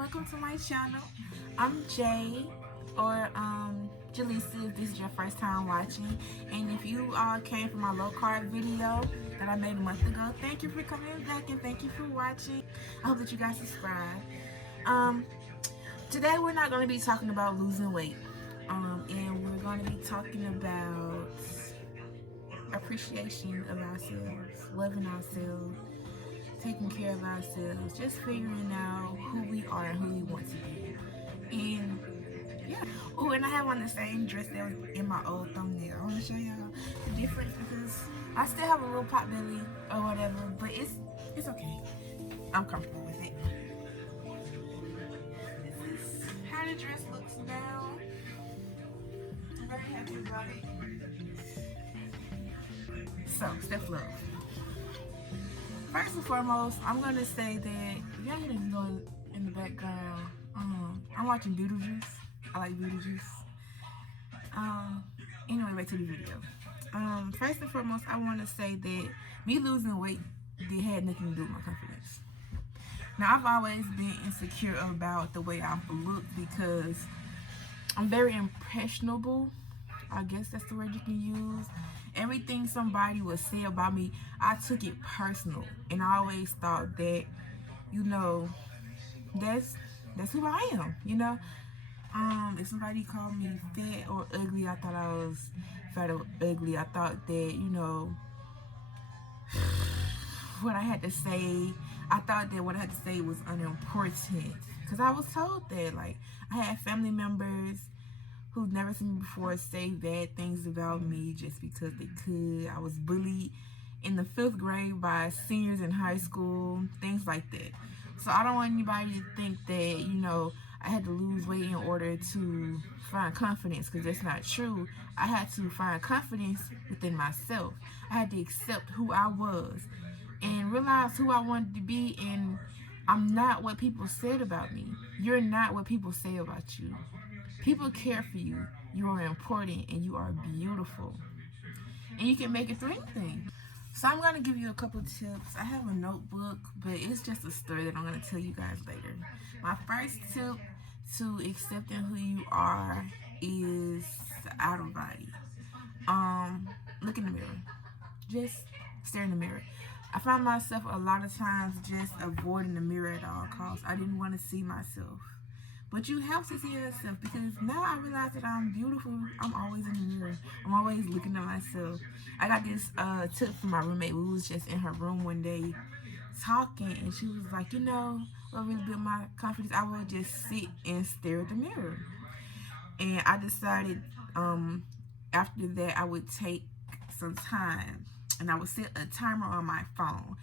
welcome to my channel. I'm Jay, or Jaleesa if this is your first time watching. And if you came from my low carb video that I made a month ago, thank you for coming back and thank you for watching. I hope that you guys subscribe. Today we're not going to be talking about losing weight. And we're going to be talking about appreciation of ourselves, loving ourselves, taking care of ourselves, just figuring out who we are and who we want to be. And yeah. Oh, and I have on the same dress that was in my old thumbnail. I want to show y'all the difference because I still have a little pot belly or whatever, but it's okay. I'm comfortable with it. This is how the dress looks now. I'm very happy about it. So, self-love. First and foremost, I'm going to say that if y'all hear this going in the background, I'm watching Beetlejuice. I like Beetlejuice. Anyway, back to the video. First and foremost, I want to say that me losing weight had nothing to do with my confidence. Now, I've always been insecure about the way I look because I'm very impressionable. I guess that's the word you can use. Everything somebody would say about me, I took it personal, and I always thought that, you know, that's who I am. You know, if somebody called me fat or ugly, I thought I was fat or ugly. I thought that, you know, what I had to say, I thought that what I had to say was unimportant because I was told that. Like, I had family members who've never seen me before say bad things about me just because they could. I was bullied in the 5th grade by seniors in high school, things like that. So I don't want anybody to think that, you know, I had to lose weight in order to find confidence, because that's not true. I had to find confidence within myself. I had to accept who I was and realize who I wanted to be, and I'm not what people said about me. You're not what people say about you. People care for you. You are important and you are beautiful. And you can make it through anything. So I'm going to give you a couple tips. I have a notebook, but it's just a story that I'm going to tell you guys later. My first tip to accepting who you are is the outer body. Look in the mirror. Just stare in the mirror. I found myself a lot of times just avoiding the mirror at all costs. I didn't want to see myself. But you have to see yourself, because now I realize that I'm beautiful. I'm always in the mirror. I'm always looking at myself. I got this tip from my roommate. We was just in her room one day talking, and she was like, you know, what really built my confidence? I would just sit and stare at the mirror. And I decided after that I would take some time and I would set a timer on my phone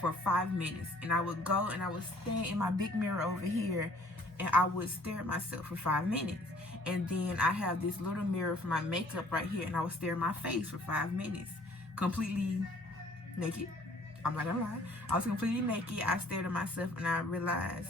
for 5 minutes. And I would go and I would stand in my big mirror over here, and I would stare at myself for 5 minutes. And then I have this little mirror for my makeup right here, and I would stare at my face for 5 minutes, completely naked. I'm not gonna lie. I was completely naked. I stared at myself and I realized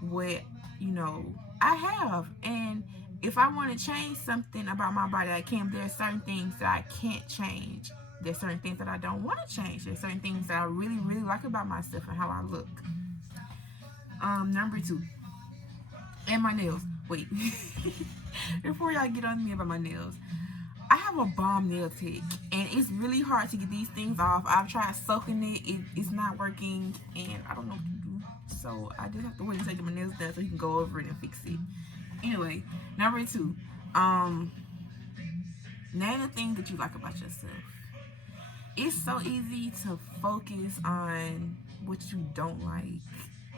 what, you know, I have. And if I want to change something about my body, I can. There are certain things that I can't change. There's certain things that I don't want to change. There's certain things that I really, really like about myself and how I look. Number 2. And my nails. Wait. Before y'all get on me about my nails, I have a bomb nail tech, and it's really hard to get these things off. I've tried soaking it. It's not working, and I don't know what to do. So I just have to wait until I get my nails done so he can go over it and fix it. Anyway, number 2. Name the things that you like about yourself. It's so easy to focus on what you don't like.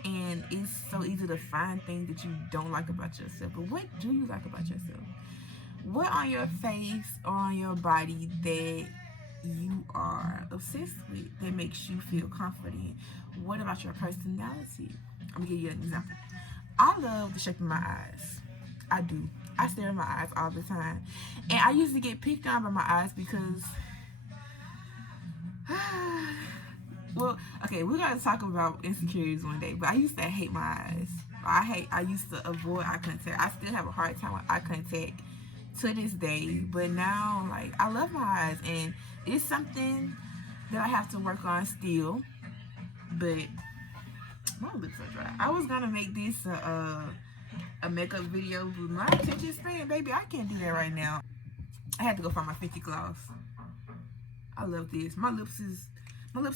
And it's so easy to find things that you don't like about yourself. But what do you like about yourself? What on your face or on your body that you are obsessed with, that makes you feel confident? What about your personality? I'm going to give you an example. I love the shape of my eyes. I do. I stare at my eyes all the time. And I used to get picked on by my eyes because... Well, okay, we're going to talk about insecurities one day, but I used to hate my eyes. I used to avoid eye contact. I still have a hard time with eye contact to this day, but now, like, I love my eyes, and it's something that I have to work on still, but My lips are dry. I was gonna make this a makeup video, but my attention span, baby, I can't do that right now. I had to go find my 50 gloss. I love this. My lips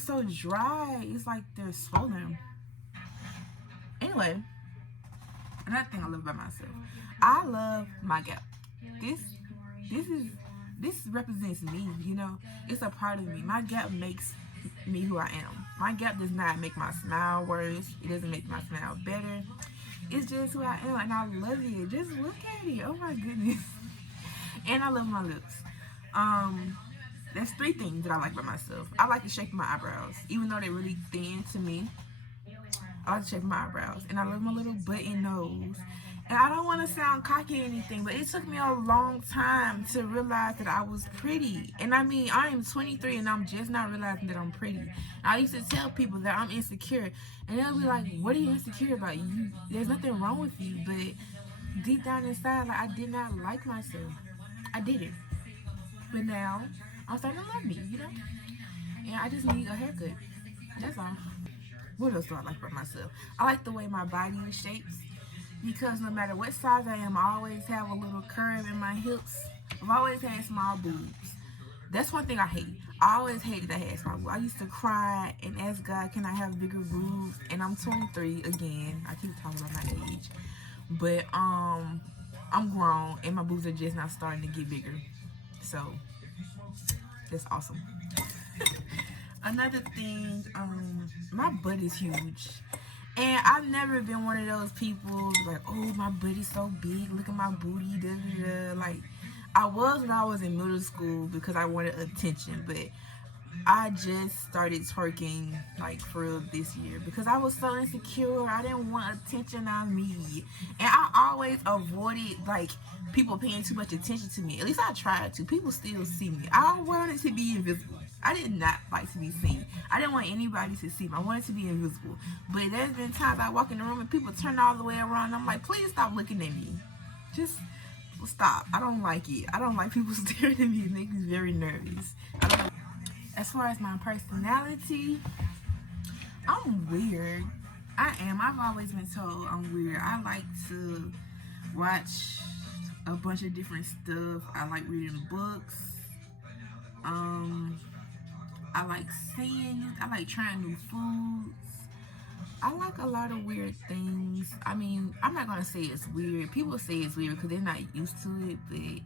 so dry. It's like they're swollen. Anyway, another thing I love about myself, I love my gap. This represents me, you know. It's a part of me. My gap makes me who I am. My gap does not make my smile worse. It doesn't make my smile better. It's just who I am, and I love it. Just look at it. Oh my goodness. And I love my lips. There's 3 things that I like about myself. I like the shape of my eyebrows, even though they're really thin to me. I like the shape of my eyebrows, and I love my little button nose. And I don't want to sound cocky or anything, but it took me a long time to realize that I was pretty. And I mean, I am 23 and I'm just not realizing that I'm pretty. I used to tell people that I'm insecure, and they'll be like, "What are you insecure about? There's nothing wrong with you." But deep down inside, like, I did not like myself. I didn't. But now I'm starting to love me, you know. And I just need a haircut. That's all. What else do I like about myself? I like the way my body is shaped, because no matter what size I am, I always have a little curve in my hips. I've always had small boobs. That's one thing I hate. I always hated that I had small boobs. I used to cry and ask God, can I have bigger boobs? And I'm 23 again. I keep talking about my age. But I'm grown and my boobs are just now starting to get bigger. So that's awesome. Another thing, my butt is huge. And I've never been one of those people like, oh, my butt is so big, look at my booty, da da da. Like, I was when I was in middle school because I wanted attention, but I just started twerking, like, for real this year because I was so insecure. I didn't want attention on me. And I always avoided, like, people paying too much attention to me. At least I tried to. People still see me. I wanted to be invisible. I did not like to be seen. I didn't want anybody to see me. I wanted to be invisible. But there's been times I walk in the room and people turn all the way around. I'm like, please stop looking at me. Just stop. I don't like it. I don't like people staring at me. It makes me very nervous. As far as my personality, I'm weird. I am. I've always been told I'm weird. I like to watch a bunch of different stuff. I like reading books. I like singing. I like trying new foods. I like a lot of weird things. I mean, I'm not gonna say it's weird. People say it's weird because they're not used to it, but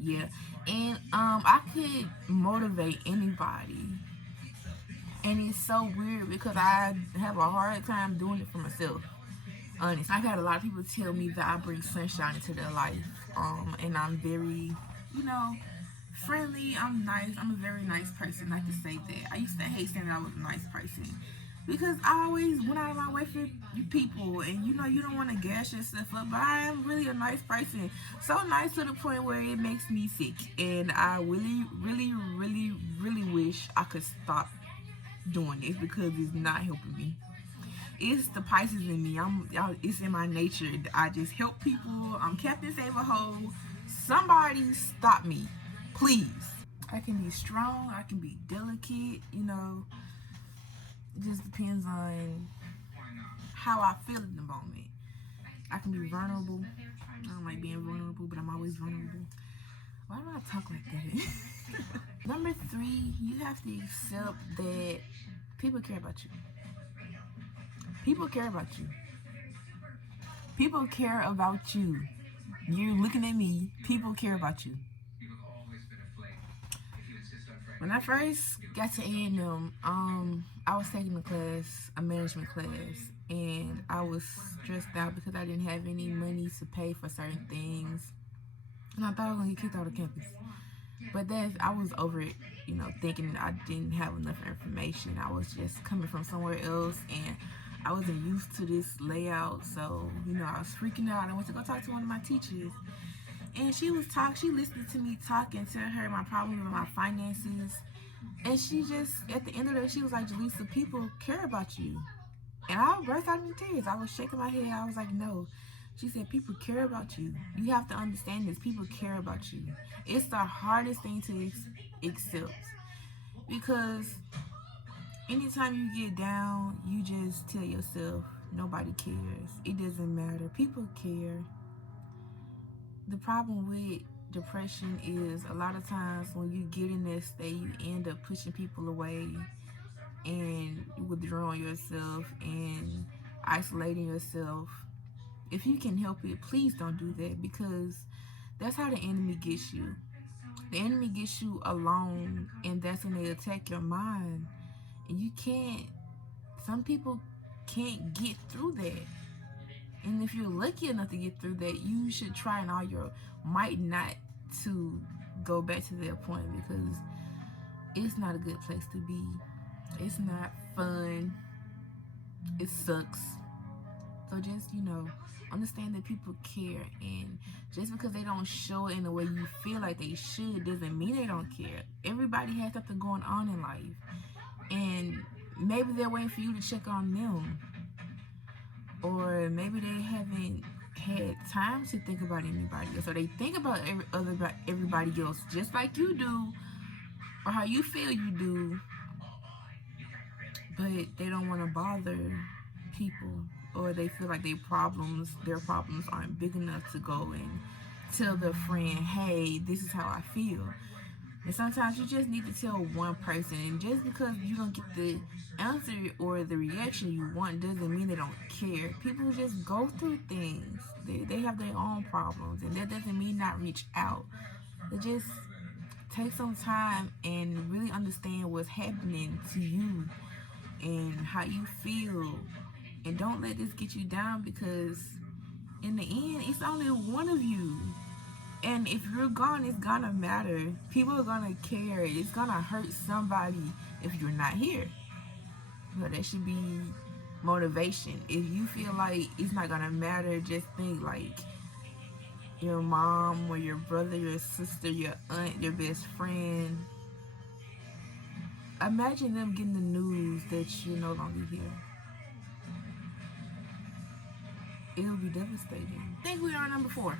yeah. And I could motivate anybody. And it's so weird because I have a hard time doing it for myself. Honest. I've had a lot of people tell me that I bring sunshine into their life. And I'm very, friendly. I'm nice. I'm a very nice person. I can say that. I used to hate saying that I was a nice person because I always went out of my way for you people, and you don't want to gas yourself up, but I am really a nice person. So nice to the point where it makes me sick, and I really, really, really, really wish I could stop doing this because it's not helping me. It's the Pisces in me. It's in my nature. I just help people. I'm Captain Save a Hole. Somebody stop me, please. I can be strong. I can be delicate. It just depends on how I feel in the moment. I can be vulnerable. I don't like being vulnerable, but I'm always vulnerable. Why do I talk like that? Number 3, you have to accept that people care about you. People care about you. People care about you. You're looking at me. People care about you. When I first got to A&M, I was taking a management class, and I was stressed out because I didn't have any money to pay for certain things, and I thought I was gonna get kicked out of campus. But I was over it, thinking I didn't have enough information. I was just coming from somewhere else, and I wasn't used to this layout, so I was freaking out. I went to go talk to one of my teachers, and she listened to me talk and tell her my problem with my finances. And she just, at the end of it, she was like, Jaleesa, people care about you. And I burst out into tears. I was shaking my head. I was like, no. She said, people care about you. You have to understand this. People care about you. It's the hardest thing to accept. Because anytime you get down, you just tell yourself, Nobody cares. It doesn't matter. People care. The problem with depression is a lot of times when you get in that state, you end up pushing people away and withdrawing yourself and isolating yourself. If you can help it, please don't do that, because that's how the enemy gets you. The enemy gets you alone, and that's when they attack your mind. And you can't, some people can't get through that. And if you're lucky enough to get through that, you should try in all your might not to go back to that point, because it's not a good place to be. It's not fun. It sucks. So just, understand that people care, and just because they don't show it in the way you feel like they should doesn't mean they don't care. Everybody has something going on in life, and maybe they're waiting for you to check on them, or maybe they haven't had time to think about anybody else, or they think about everybody else just like you do, or how you feel you do, but they don't want to bother people, or they feel like their problems aren't big enough to go and tell their friend, hey, this is how I feel. And sometimes you just need to tell one person, and just because you don't get the answer or the reaction you want doesn't mean they don't care. People just go through things. They have their own problems, and that doesn't mean not reach out. But just take some time and really understand what's happening to you and how you feel. And don't let this get you down, because in the end, it's only one of you. And if you're gone, it's gonna matter. People are gonna care. It's gonna hurt somebody if you're not here. But that should be motivation. If you feel like it's not gonna matter, just think like your mom or your brother, your sister, your aunt, your best friend. Imagine them getting the news that you're no longer here. It'll be devastating. I think we are number 4.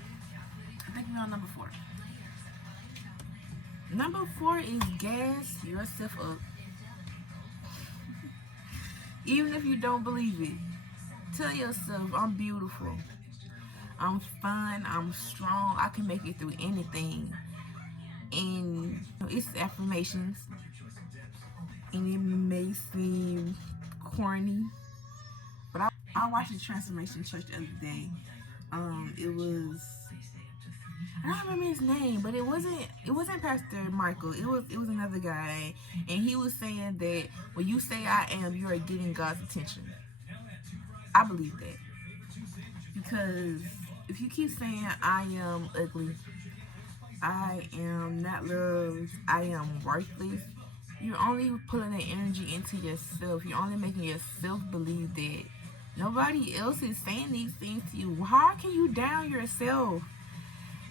Number 4 is gas yourself up. Even if you don't believe it, tell yourself, I'm beautiful, I'm fun, I'm strong, I can make it through anything. And it's affirmations, and it may seem corny, but I watched the Transformation Church the other day. It was, I don't remember his name, but it wasn't Pastor Michael. It was another guy, and he was saying that when you say I am, you are getting God's attention. I believe that, because if you keep saying I am ugly, I am not loved, I am worthless, you're only pulling that energy into yourself. You're only making yourself believe that nobody else is saying these things to you. How can you down yourself?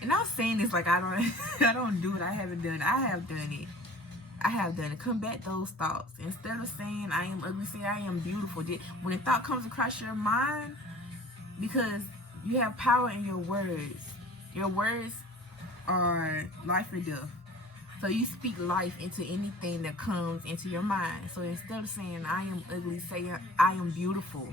And I'm saying this like I don't do it. I haven't done it. I have done it. Combat those thoughts. Instead of saying I am ugly, say I am beautiful. When a thought comes across your mind, because you have power in your words. Your words are life or death. So you speak life into anything that comes into your mind. So instead of saying I am ugly, say I am beautiful.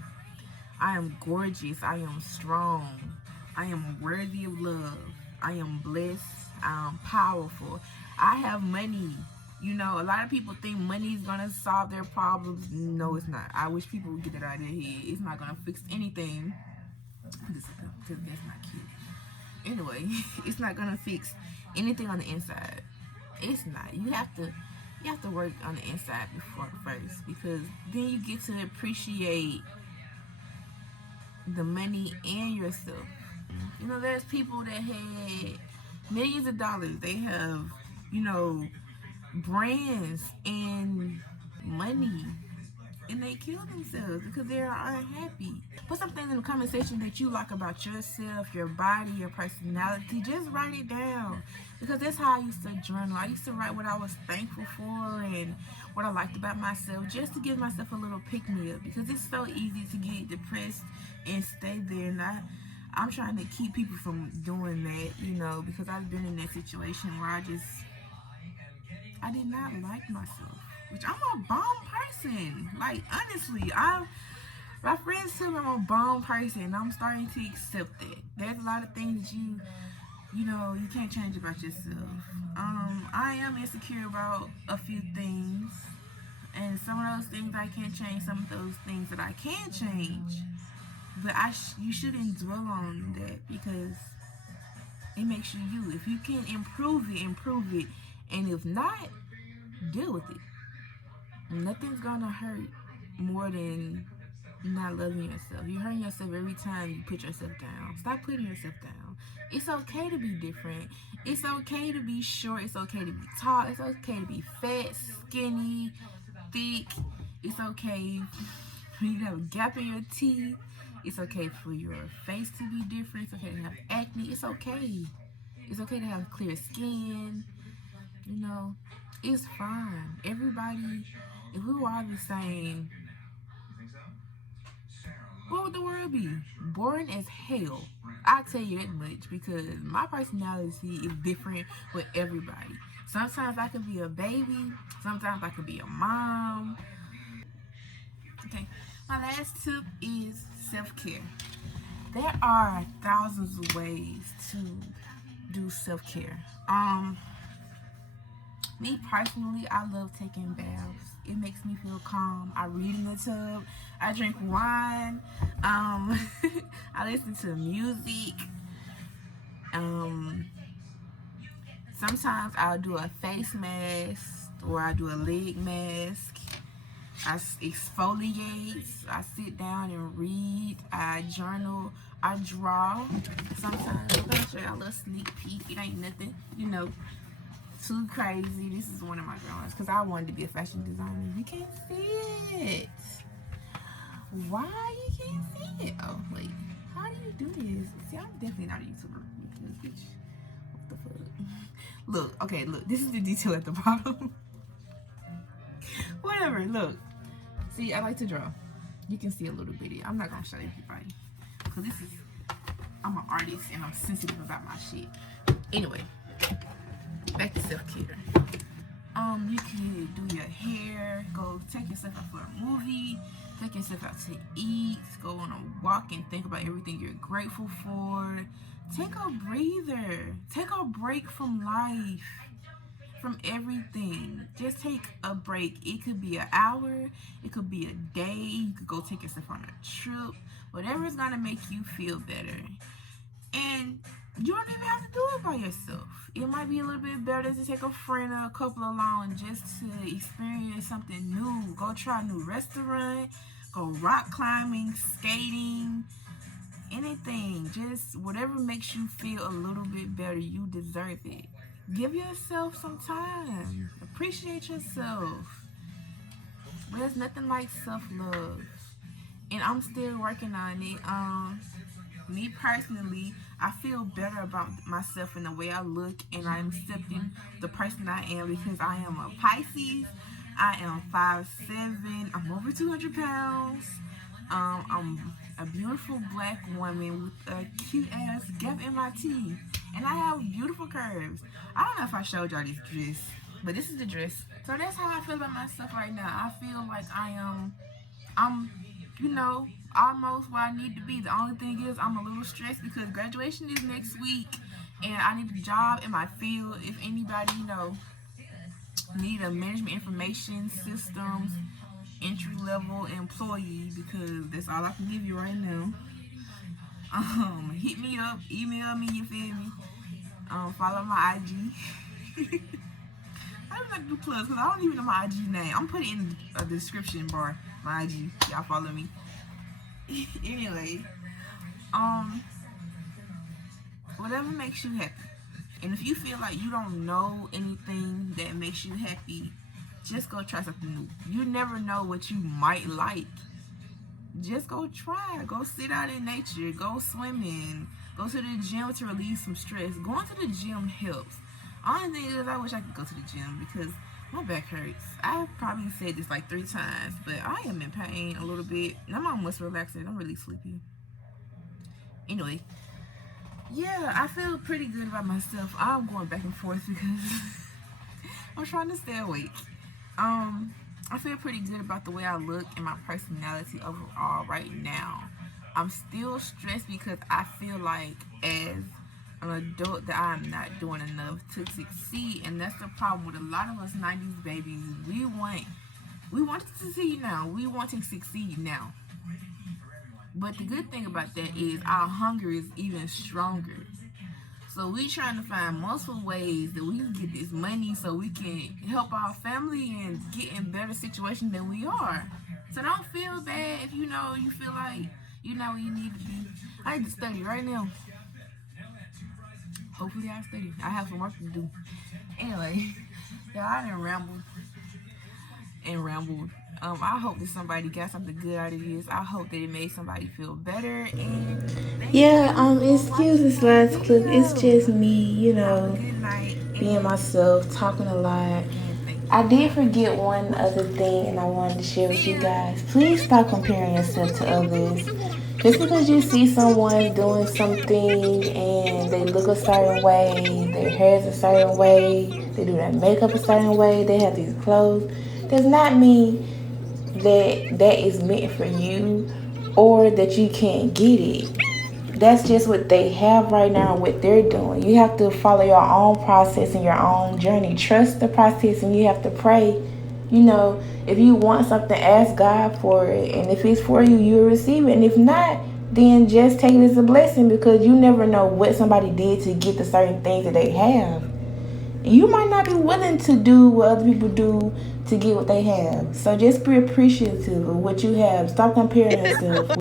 I am gorgeous. I am strong. I am worthy of love. I am blessed. I am powerful. I have money. A lot of people think money is going to solve their problems. No, it's not. I wish people would get that out of their head. It's not going to fix anything. Because that's not cute. Anyway, it's not going to fix anything on the inside. It's not. You have to work on the inside first, because then you get to appreciate the money and yourself. There's people that had millions of dollars. They have, brands and money, and they kill themselves because they're unhappy. Put something in the comment section that you like about yourself, your body, your personality. Just write it down, because that's how I used to journal. I used to write what I was thankful for and what I liked about myself, just to give myself a little pick-me-up, because it's so easy to get depressed and stay there. And I'm trying to keep people from doing that, because I've been in that situation where I did not like myself, which I'm a bomb person. Like, honestly, My friends tell me I'm a bomb person, and I'm starting to accept that. There's a lot of things that you know, you can't change about yourself. I am insecure about a few things, and some of those things I can't change. Some of those things that I can change, but you shouldn't dwell on that because it makes you you. If you can improve it, improve it, and if not, deal with it. Nothing's gonna hurt more than not loving yourself. You're hurting yourself every time you put yourself down. Stop putting yourself down. It's okay to be different. It's okay to be short. It's okay to be tall. It's okay to be fat, skinny, thick. It's okay for you to have a gap in your teeth. It's okay for your face to be different. It's okay to have acne. It's okay. It's okay to have clear skin. You know, it's fine. Everybody, if we were all the same, what would the world be? Boring as hell. I'll tell you that much because my personality is different with everybody. Sometimes I can be a baby. Sometimes I can be a mom. Okay, my last tip is self-care. There are thousands of ways to do self-care. Me personally, I love taking baths. It makes me feel calm. I read in the tub. I drink wine. I listen to music. Sometimes I'll do a face mask or I do a leg mask. I exfoliate. I sit down and read. I journal. I draw. Sometimes I'm gonna show y'all a little sneak peek. It ain't nothing, you know, too crazy. This is one of my drawings because I wanted to be a fashion designer. You can't see it. Why you can't see it? Oh wait, how do you do this? See, I'm definitely not a YouTuber because bitch, what the fuck? Look, okay, look. This is the detail at the bottom. Whatever. Look. See, I like to draw. You can see a little bit. I'm not gonna show everybody because I'm an artist and I'm sensitive about my shit. Anyway. Back to self-care. You can do your hair, go take yourself out for a movie, take yourself out to eat, go on a walk and think about everything you're grateful for. Take a breather. Take a break from life, from everything. Just take a break. It could be an hour, it could be a day, you could go take yourself on a trip, whatever's gonna make you feel better. And you don't even have to do it by yourself. It might be a little bit better to take a friend or a couple along just to experience something new. Go try a new restaurant, go rock climbing, skating, anything. Just whatever makes you feel a little bit better. You deserve it. Give yourself some time. Appreciate yourself. There's nothing like self-love. And I'm still working on it. Me personally, I feel better about myself and the way I look, and I'm accepting the person I am because I am a Pisces. I am 5'7". I'm over 200 pounds. I'm a beautiful black woman with a cute ass gap in my teeth, and I have beautiful curves. I don't know if I showed y'all this dress, but this is the dress. So that's how I feel about myself right now. I feel like I'm, you know, almost where I need to be. The only thing is I'm a little stressed because graduation is next week and I need a job in my field. If anybody, you know, need a management information systems entry level employee, because that's all I can give you right now. Hit me up, email me, you feel me? Follow my IG. I don't like to do plugs because I don't even know my IG name. I'm putting it in the description bar. My IG, y'all follow me. Anyway, whatever makes you happy. And if you feel like you don't know anything that makes you happy, just go try something new. You never know what you might like. Just go try. Go sit out in nature. Go swimming. Go to the gym to release some stress. Going to the gym helps. Only thing is I wish I could go to the gym because my back hurts. I've probably said this like 3 times, but I am in pain a little bit. And I'm almost relaxing. I'm really sleepy. Anyway, yeah, I feel pretty good about myself. I'm going back and forth because I'm trying to stay awake. I feel pretty good about the way I look and my personality overall right now. I'm still stressed because I feel like as an adult that I'm not doing enough to succeed, and that's the problem with a lot of us 90s babies. We want to succeed now. We want to succeed now. But the good thing about that is our hunger is even stronger. So we trying to find multiple ways that we can get this money so we can help our family and get in better situation than we are. So don't feel bad if you feel like you're not where you need to be. I need to study right now. Hopefully I study. I have some work to do. Anyway, yeah, I done rambled and rambled. I hope that somebody got something good out of this. I hope that it made somebody feel better. And thank Yeah, you for excuse watching this my last clip. It's video. just me, Have a good night being myself, talking a lot. and thank I you. did forget one other thing, and I wanted to share with See you ya. guys. Please stop comparing yourself to others. Just because you see someone doing something and they look a certain way, their hair's a certain way, they do their makeup a certain way, they have these clothes, does not mean that that is meant for you or that you can't get it. That's just what they have right now and what they're doing. You have to follow your own process and your own journey. Trust the process, and you have to pray. If you want something, ask God for it. And if it's for you, you'll receive it. And if not, then just take it as a blessing, because you never know what somebody did to get the certain things that they have. You might not be willing to do what other people do to get what they have. So just be appreciative of what you have. Stop comparing yourself